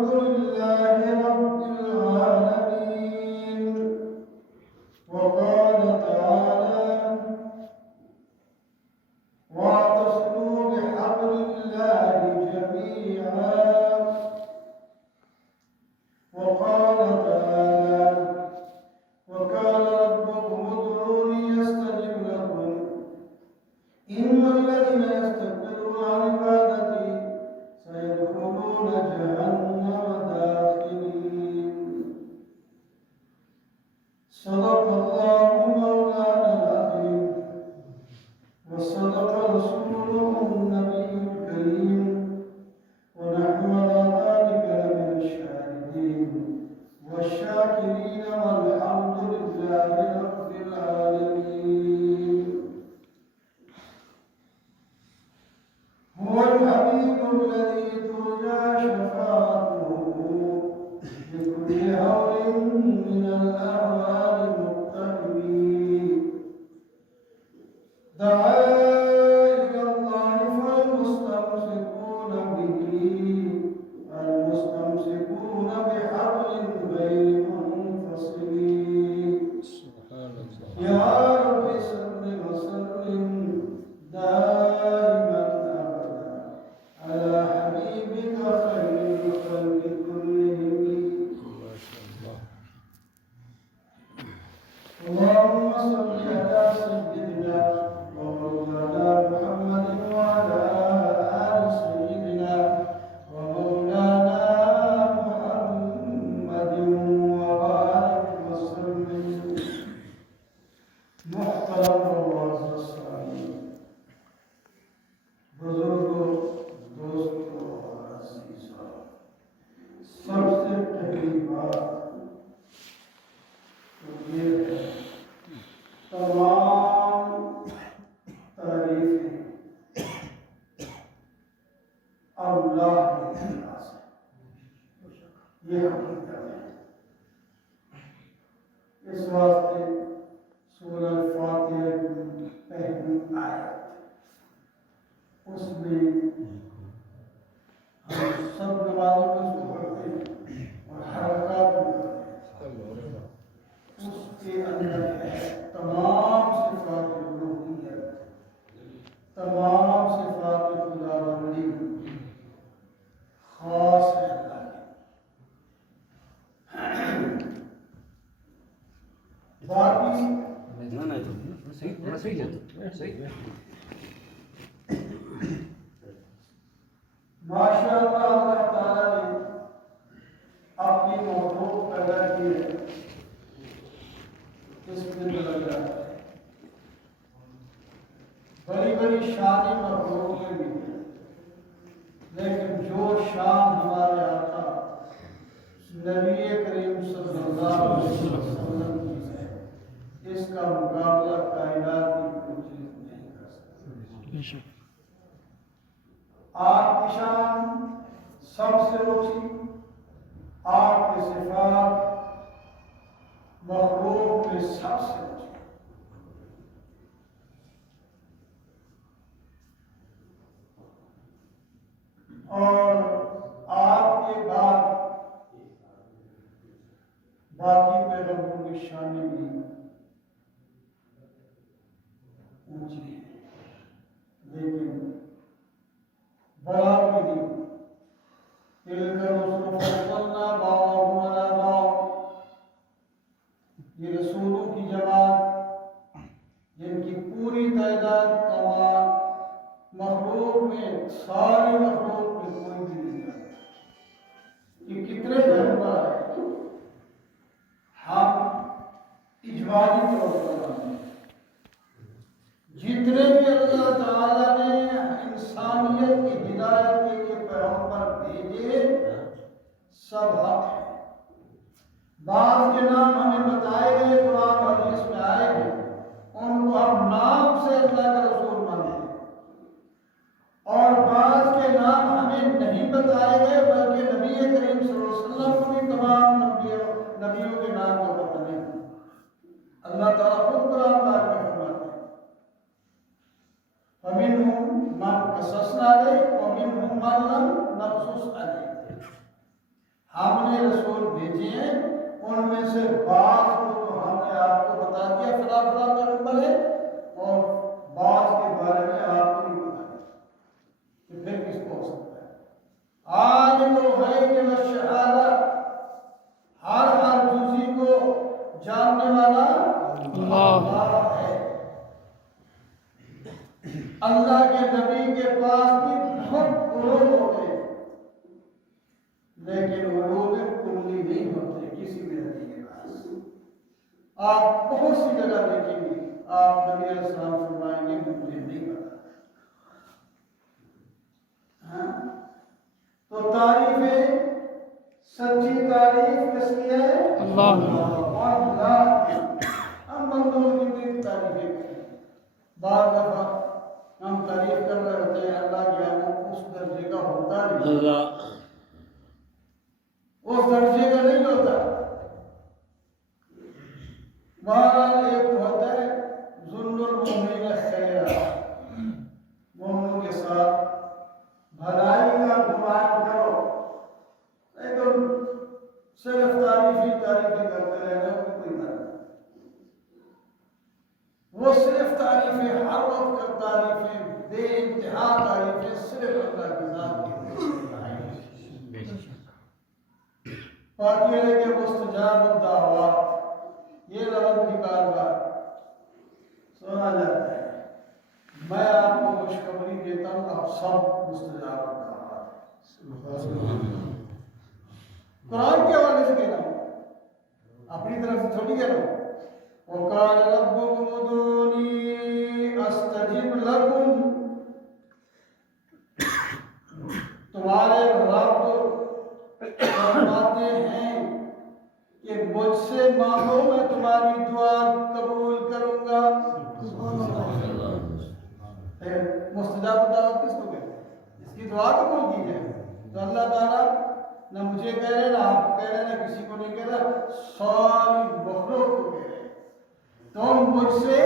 لله رب العالمين. وقال تعالى: واعتصموا بحبل الله جميعا. وقال تعالى: وقال ربكم ادعوني استجب لكم إن الذين يستكبرون عن عبادتي سيدخلون جهنم داخلين. صدق الله مولانا العظيم وصدق رسوله النبي الكريم ونحن على ذلك لمن الشاهدين والشاكرين والحمد لله رب العالمين. هو الحبيب الذي ترجى شفاعته لكل هول من الأهوال مقتربين. دعا إلى الله فالمستمسكون به المستمسكون بحبل غير منفصلين. يا رب صل وسلم دائما أبدا على حبيبك خير الخلق كلهم. اللهم صل على سيدنا ومولانا محمد وعلى آل سيدنا ومولانا محمد وبارك وسلم. محترم معزز سامعین، بزرگوں، دوستوں اور عزیزوں، سب سے پہلی بات یہ ہے تمام تعریفیں اللہ کے پاس ہے. یہ حقیقت ہے. اس واسطے سورہ فاتحہ کی پہلی آیت اس میں ہم سب نمازوں میں اس کو پڑھتے ہیں اور حرکات میں کرتے ہیں. اس کے اندر ہے تمام صفات الوہیت، تمام صفات خداوندی خاص ہے اللہ کی. باقی ماشاء اللہ اللہ تعالیٰ نے اپنی مخلوق پیدا کی ہے. اس میں لگا بڑی بڑی شان مخلوق میں بھی ہے، لیکن جو شان ہمارے آقا نبی کریم صلی اللہ علیہ وسلم کی ہے، اس کا مقابلہ کائنات کی کوئی چیز نہیں کر سکتی. آپ کی شان سب سے اونچی، آپ کی صفات مخلوق میں سب سے اونچی. اور آپ کے بعد باقی پیغمبروں کی شانیں بھی اونچی ہیں، لیکن بڑا بھی نہیں. تلک الرسل فضلنا بعضهم علی بعض. یہ رسولوں کی جماعت جن کی پوری تعداد تمام مخلوق میں، ساری مخلوق میں کوئی بھی نہیں جانتا کہ کتنے پیغمبر ہیں. ہم اجمالی طور پر جتنے بھی اللہ تعالیٰ نے انسانیت کی ہدایت کے لیے پیغمبر بھیجے سب حق ہیں. بعض کے نام ہمیں بتائے گئے قرآن حدیث میں آئے ہیں، ان کو ہم نام سے اللہ کا رسول مانتے ہیں. اور بعض کے نام ہمیں نہیں بتائے گئے بلکہ نبی کریم صلی اللہ علیہ وسلم کو بھی تمام نبیوں کے نام کو پتہ نہیں. اللہ تعالیٰ خود قرآن پاک میں فرماتے ہیں فَمِنْهُمْ مَنْ قَصَصْنَا عَلَيْكَ وَمِنْهُمْ مَنْ لَمْ نَقْصُصْ عَلَيْكَ. رسول بھیجے ہیں ان میں سے بعض کو تو ہم نے آپ کو بتا دیا فلاں فلاں پیغمبر ہے، اور بعض کے بارے میں آپ کو نہیں بتا دیا، کہ پھر کس کو ہو سکتا ہے؟ عالم الغیب والشہادہ، ہر جزی کو جاننے والا اللہ ہے۔ اللہ کے نبی کے پاس بھی بہت علوم ہوتے ہیں، لیکن علوم کلی نہیں ہوتے کسی بھی نبی کے پاس۔ آپ بہت سی جگہ دیکھیں گے، آپ نبی علیہ السلام فرمائیں گے مجھے نہیں پتا۔ تو تعریف سچی تعریف کس کی ہے؟ اللہ۔ ہم بندوں کی تعریفیں کریں، بعض دفعہ ہم تعریف کر رہے ہوتے ہیں اللہ کی، وہ اس درجے کا ہوتا نہیں، اس درجے کا نہیں ہوتا۔ بہرحال ایک ہوتا ہے ظلم المؤمنین خیرا، مومنوں کے ساتھ بھلائی کا گمان کرو، لیکن صرف تعریفی کرتے رہنا کوئی بات نہیں۔ وہ صرف تعریفیں، ہر وقت کا تعریفیں، بے انتہا تعریفیں صرف اللہ کی ذات کی فاتحہ کے مستجاب الدعوات، یہ لفظ بھی بار بار سنا جاتا ہے۔ میں آپ کو خوشخبری دیتا ہوں، آپ سب مستجاب الدعوات ہیں۔ قرآن کے حوالے سے کہہ رہا ہوں، اپنی طرف سے تھوڑی کہہ رہا ہوں۔ وَقَالَ رَبُّكُمُ ادْعُونِي أَسْتَجِبْ لَكُمْ، تمہارے رب فرماتے ہیں کہ مجھ سے مانگو میں تمہاری دعا قبول کروں گا۔ مستجاب الدعوات کس کو کہتے ہیں؟ اس کی دعا قبول کی جائے۔ تو اللہ تعالیٰ نہ مجھے کہہ رہے، نہ آپ کو کہہ رہے، نہ کسی کو نہیں کہہ رہا، ساری مخلوق کو کہہ رہے تم مجھ سے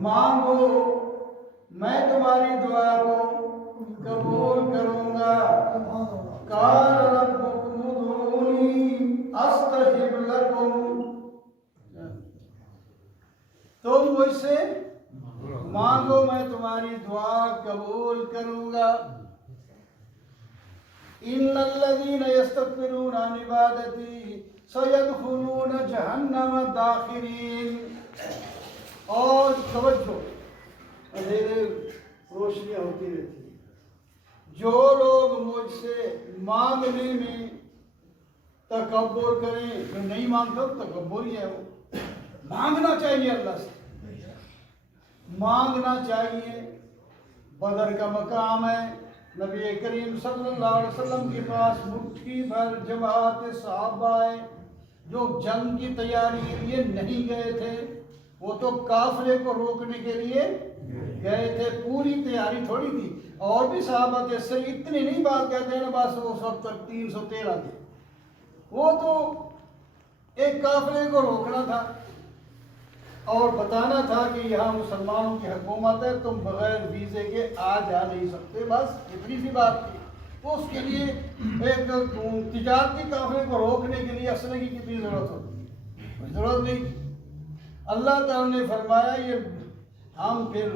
مانگو میں تمہاری دعا کو قبول کروں گا۔ قال ربکم ادعونی استجب لکم، تم مجھ سے مانگو میں تمہاری دعا قبول کروں گا۔ ان الذين يستكبرون عن عبادتي سيدخلون جہنم داخرین۔ اور توجہ، اندھیرے روشنیاں ہوتی رہتی ہیں، جو لوگ مجھ سے مانگنے میں تکبر کریں، جو نہیں مانگتا تکبر ہی ہے، وہ مانگنا چاہیے، اللہ سے مانگنا چاہیے۔ بدر کا مقام ہے، نبی کریم صلی اللہ علیہ وسلم کے پاس مٹھی بھر جماعت صحابہ آئے جو جنگ کی تیاری کے لیے نہیں گئے تھے، وہ تو کافرے کو روکنے کے لیے گئے تھے، پوری تیاری تھوڑی تھی۔ اور بھی صحابہ تھے، صرف اتنی نہیں بات کہتے ہیں نا، بس وہ اس وقت تک 313 تھے، وہ تو ایک کافرے کو روکنا تھا اور بتانا تھا کہ یہاں مسلمانوں کی حکومت ہے، تم بغیر ویزے کے آ جا نہیں سکتے، بس اتنی سی بات تھی۔ تو اس کے لیے ایک تجارتی قافلے کو روکنے کے لیے اسلحے کی کتنی ضرورت ہوتی ہے؟ کوئی ضرورت نہیں۔ اللہ تعالیٰ نے فرمایا یہ ہم پھر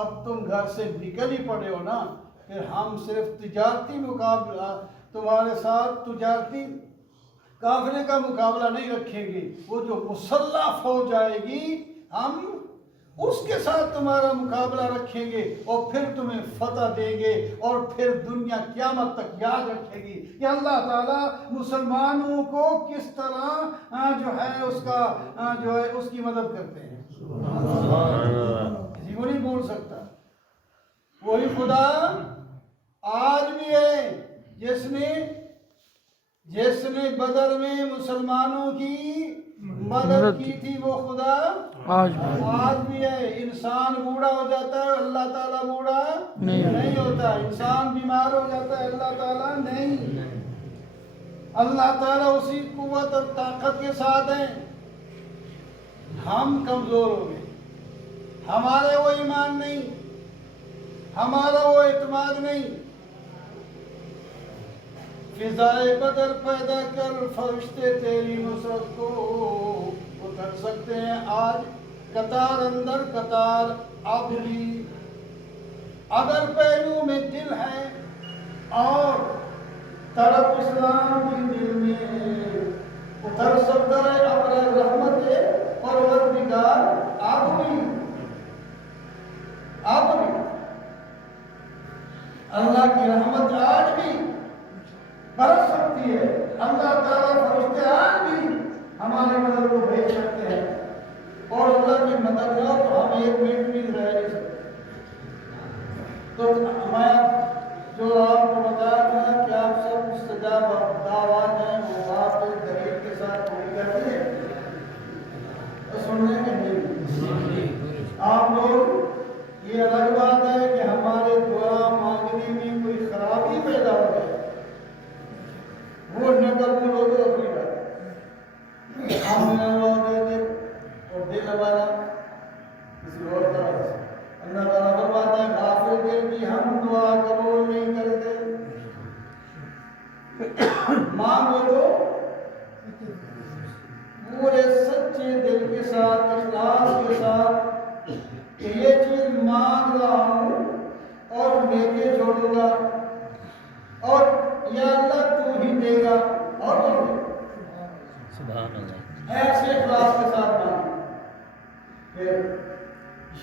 اب تم گھر سے نکل ہی پڑے ہو نا، پھر ہم صرف تجارتی مقابلہ تمہارے ساتھ تجارتی قافلے کا مقابلہ نہیں رکھیں گے، وہ جو مسلح فوج آئے گی ہم اس کے ساتھ تمہارا مقابلہ رکھیں گے اور پھر تمہیں فتح دیں گے، اور پھر دنیا قیامت تک یاد رکھے گی کہ اللہ تعالیٰ مسلمانوں کو کس طرح جو ہے اس کی مدد کرتے ہیں۔ کسی کو نہیں بول سکتا، وہی خدا آج بھی ہے جس نے بدر میں مسلمانوں کی مدد کی تھی، وہ خدا آج بھی ہے۔ انسان بوڑھا ہو جاتا ہے، اللہ تعالیٰ بوڑھا نہیں ہوتا، انسان بیمار ہو جاتا ہے، اللہ تعالیٰ نہیں۔ اللہ تعالیٰ اسی قوت اور طاقت کے ساتھ ہیں، ہم کمزور ہو گئے، ہمارا وہ ایمان نہیں، ہمارا وہ اعتماد نہیں۔ فضائے بدر پیدا کر فرشتے تیری نصرت کو اتر سکتے ہیں آج قطار اندر قطار اب بھی اگر پہلو میں دل ہے اور طرف اسلام کی دل میں اتر سکتا ہے اپنا رحمت پروردگار اب بھی اللہ کی رحمت آج بھی برس سکتی ہے اللہ تعالیٰ فرشتے آج بھی ہمارے مدد کو بھیج سکتے ہیں اور اللہ کی مدد نہ تو ہم ایک منٹ بھی رہ نہیں سکتے تو میں جو آپ کو بتایا تھا کہ آپ سب استجاب دعوات ہیں وہ آپ دلیل کے ساتھ پوری کرتے ہیں تو سننے کے نہیں آپ لوگ یہ الگ بات ہے کہ ہمارے دعا مانگنے میں کوئی خرابی پیدا ہو جائے وہ نہ قبول ہو تو اپنی بات ہم نے اللہ دے دے اور دل ہمارا کسی اور طرح سے اللہ تعالیٰ فرماتا ہے غافل دل کی ہم دعا قبول نہیں کرتے مانگو تو پورے سچے دل کے ساتھ اخلاص کے ساتھ کہ یہ چیز مانگ رہا ہوں اور لے کے چھوڑوں گا اور یا اللہ تو ہی دے گا اور سبحان اللہ ایسے اخلاص کے ساتھ مانگ پھر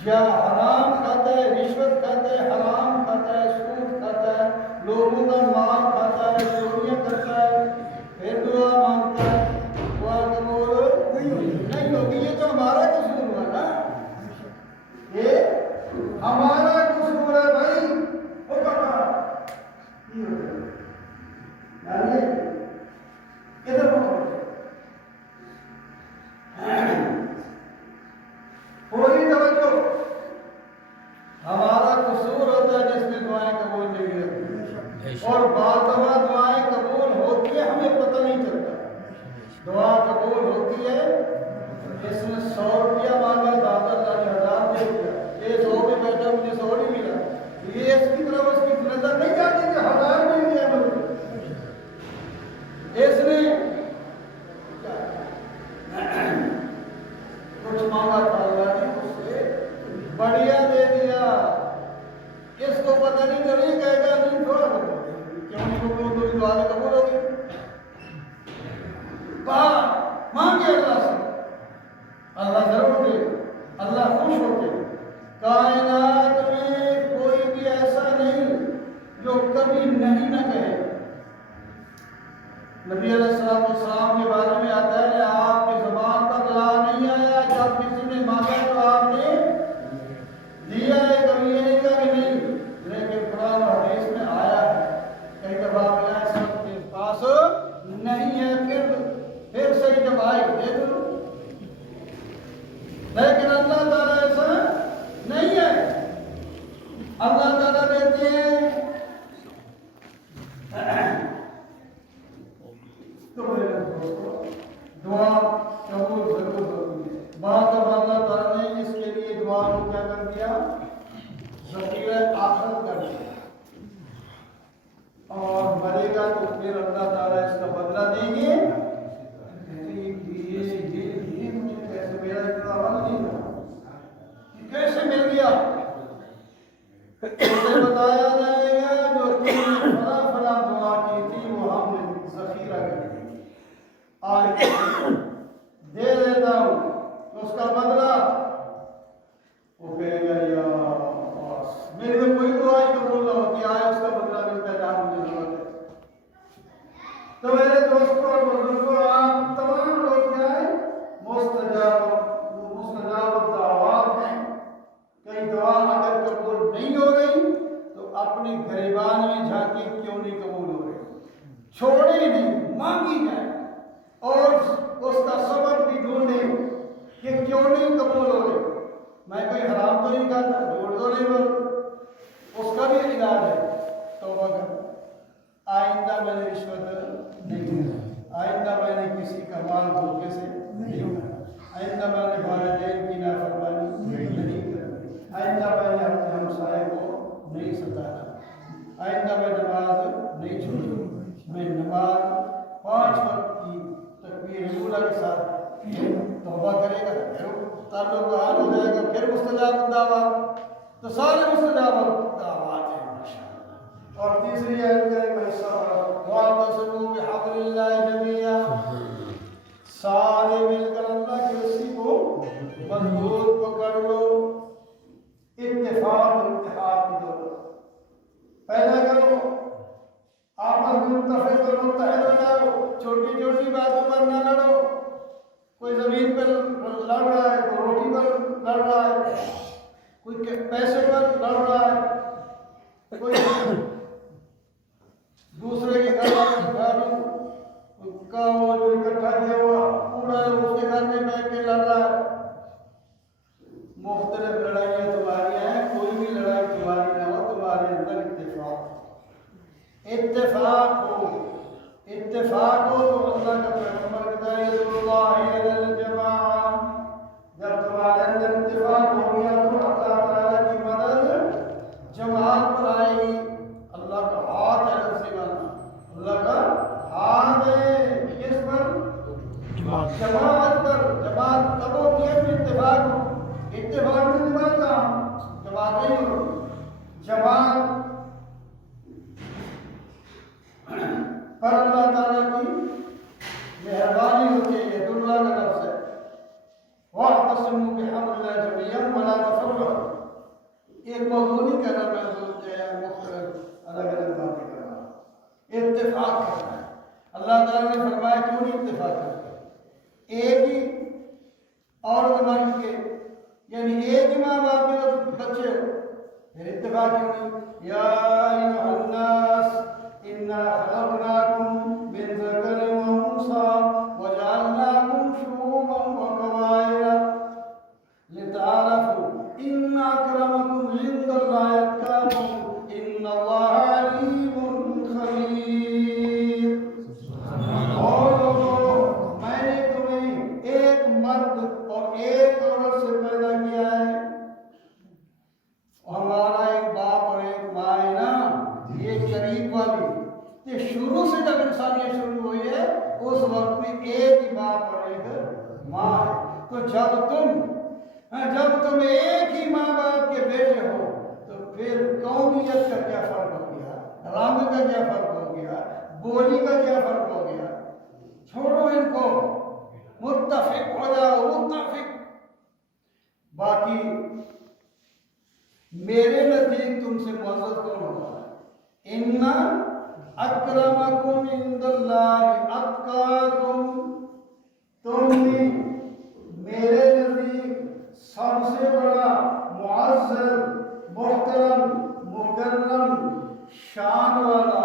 یا حرام کھاتا ہے رشوت کھاتا ہے حرام کھاتا ہے سود کھاتا ہے لوگوں کا مال کھاتا ہے چوریاں کرتا ہے پھر دعا مانگتا ہے دعا قبول نہیں ہوگی یہ تو ہمارا قصور ہوا نا یہ ہمارا قصور ہے بھائی وہ پکڑا ادھر پوری توجہ ہمارا قصور ہوتا ہے جس میں دعائیں قبول نہیں ہوتی اور بعض دفعہ دعائیں قبول ہوتی ہے ہمیں پتہ نہیں چلتا دعا قبول ہوتی ہے اس نے 100 روپیہ مانگا دادا نے 1000 دے دیا یہ 100 پہ بیٹھا مجھے 100 نہیں ملا یہ اس کی طرف اس کی نظر نہیں جاتی کہ 1000 مل گیا مجھے اس نے کچھ مانگا تھا اللہ نے اس سے بڑھیا دے دیا اس کو پتہ نہیں چلی کہے گا نہیں تھوڑا کیوں نہیں قبول ہوئی دعا میں قبول ہوگی مانگے اللہ سے اللہ ضرور دے اللہ خوش ہوتے کائنات میں کوئی بھی ایسا نہیں جو کبھی نہیں نہ کہے نبی علیہ السلام کے بارے میں آتا ہے آپ کی زبان پر لا نہیں آیا جب کسی نے مانگا تو آپ نے دیا ہے کبھی یہ نہیں کہا کہ نہیں لیکن قرآن و حدیث میں آیا ہے کئی دفعہ ملا سب کے پاس نہیں ہے پھر صحیح جب آئے دے دو لیکن اللہ تعالیٰ ایسا نہیں ہے اللہ تعالیٰ دیتے ہیں دعا قبول ضرور ہوتی ہے بعض اب اللہ تعالیٰ نے اس کے لیے دعا کو کیا کر دیا ذخیرہ آخرت کر دیا اور مرے گا تو پھر اللہ تعالیٰ اس کا بدلہ دیں گے یہ مجھے کیسے میرا اتنا عمل نہیں تھا کیسے مل گیا اسے بتایا جائے گا جو تم نے فلاں فلاں دعا کی تھی وہ ہم نے ذخیرہ کر دی آج دے دیتا ہوں اس کا بدلہ وہ کہے گا یا میرے میں کوئی دعا ہی قبول نہ ہوتی آئے اس کا بدلہ ملتا ہے جہاں مجھے ضرورت ہے تو میرے دوستوں اور بزرگوں آپ تمام لوگ کیا ہیں مستجاب دعوات ہیں کئی دعا اگر قبول نہیں ہو رہی تو اپنے گریبان میں جھانکی کیوں نہیں قبول ہو رہی چھوڑے نہیں مانگی جائے اور اس کا سبب بھی ڈھونڈے کہ کیوں نہیں قبول ہو رہے میں کوئی حرام تو نہیں کھاتا جھوٹ تو نہیں بول اس کا بھی علاج ہے توبہ کر آئندہ میں نے رشوت نہیں آئندہ میں نے کسی کا مال دھوکے سے نہیں آئندہ میں نے والدین کی نافرمانی نہیں کرنی آئندہ میں نے اپنے ہمسائے کو نہیں ستانا آئندہ میں نماز نہیں چھوڑوں میں نماز 5 وقت کی تکبیر اولیٰ کے ساتھ توبہ کرے گا، پھر تعلق بحال ہو جائے گا، پھر مستجاب الدعوات، تو سارے مستجاب الدعوات ہیں ماشاءاللہ۔ اور تیسری آیت کا ایک حصہ وَاعْتَصِمُوا بِحَبْلِ اللَّهِ جَمِيعًا، سارے مل کر اللہ کی رسی کو مضبوط پکڑ لو۔ اتفاق اور اتحاد کی ضرورت پیدا کرو، آپس میں متفق اور متحد ہو جاؤ، چھوٹی چھوٹی باتوں پر نہ لڑو۔ کوئی زمین پر لڑ رہا ہے، کوئی روٹی پر لڑ رہا ہے، کوئی پیسے پر لڑ رہا ہے، کوئی دوسرے کے گھر کا وہ جو اکٹھا کیا ہوا پورا اس کے گھر میں بیٹھ کے لڑ رہا ہے۔ مختلف لڑائیاں تمہاری ہیں، کوئی بھی لڑائی تمہاری نہ ہو، تمہارے اندر اتفاق ہو تو اللہ کا پیغمبر کہتا ہے اللہ علی الجماع، جب تمہارے اندر اتفاق ہو گیا تو اللہ تعالیٰ کی مدد جماعت پر آئے گی۔ اللہ کا ہاتھ ہے نفسی والا، اللہ کا ہاتھ ہے کس پر؟ جماعت پر۔ جماعت تب ہوتی ہے پھر اتفاق ہو، اتفاق میں جماعت کہاں؟ جماعت نہیں ہوتی، جماعت پر اللہ تعالیٰ کی مہربانی ہوتی ہے۔ یہ اللہ کا لفظ ہے، وَاعْتَصِمُوا بِحَبْلِ اللَّهِ جَمِيعًا وَلَا تَفَرَّقُوا۔ ایک موضوع نہیں کرنا، میں مختلف الگ الگ باتیں کر رہا ہوں۔ اتفاق کرنا ہے۔ اللہ تعالیٰ نے فرمایا کیوں نہیں اتفاق کرتے؟ ایک ہی عورت مرد کے، یعنی ایک ہی ماں باپ کے بچے ہو، پھر اتفاق کیوں نہیں؟ یا ایھا الناس انا خلقناکم من ذکر و انثی وجعلناکم شعوبا وقبائل لتعارفوا ان اکرمکم عند اللہ اتقاکم ان اللہ علیم خبیر۔ اور لوگوں، میں نے تمہیں ایک مرد اور ایک عورت سے پیدا کیا ہے۔ ہمارا ایک باپ اور ایک ماں ہے نا، یہ قریب والی، یہ شروع سے جب انسانیت شروع ہوئی ہے اس وقت میں ایک ہی باپ اور ایک ماں ہے۔ تو جب تم ایک ہی ماں باپ کے بیٹے ہو تو پھر قومیت کا کیا فرق ہو گیا، رنگ کا کیا فرق ہو گیا، بولی کا کیا فرق ہو گیا؟ چھوڑو ان کو، متفق ہو جاؤ، متفق۔ باقی میرے نزدیک تم سے معزز کون ہوگا؟ ان اکرمکم عند اللہ اتقاکم، تم بھی میرے نزدیک سب سے بڑا معزز، محترم، مکرم، شان والا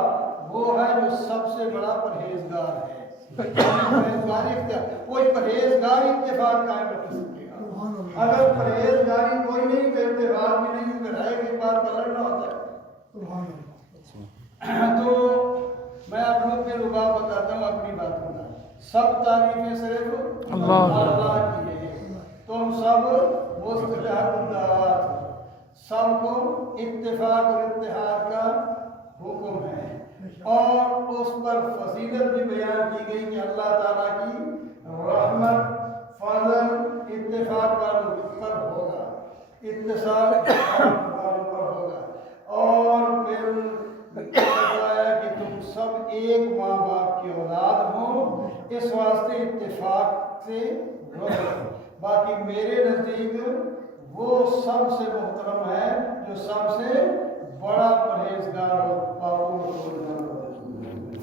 وہ ہے جو سب سے بڑا پرہیزگار ہے۔ کوئی پرہیزگاری اتفاق قائم رکھ سکے گا، اگر پرہیزگاری کوئی نہیں تو اتفاق بھی نہیں، پھر ہے ایک بار کا لڑنا ہوتا ہے۔ تو میں آپ لوگ کے رباب بتاتا ہوں اپنی باتوں کا، سب تعریفیں صرف اللہ کی ہے۔ تم سب مستجاب الدعوات، سب کو اتفاق اور اتحاد کا حکم ہے، اور اس پر فضیلت بھی بیان کی گئی کہ اللہ تعالیٰ کی رحمت، فضل اتفاق والوں پر ہوگا، اتصال والوں پر ہوگا، اور پھر بتایا کہ تم سب ایک ماں باپ کی اولاد ہو، اس واسطے اتفاق سے رہو۔ باقی میرے نزدیک وہ سب سے محترم ہے جو سب سے بڑا پرہیزگار اور پابند ہو۔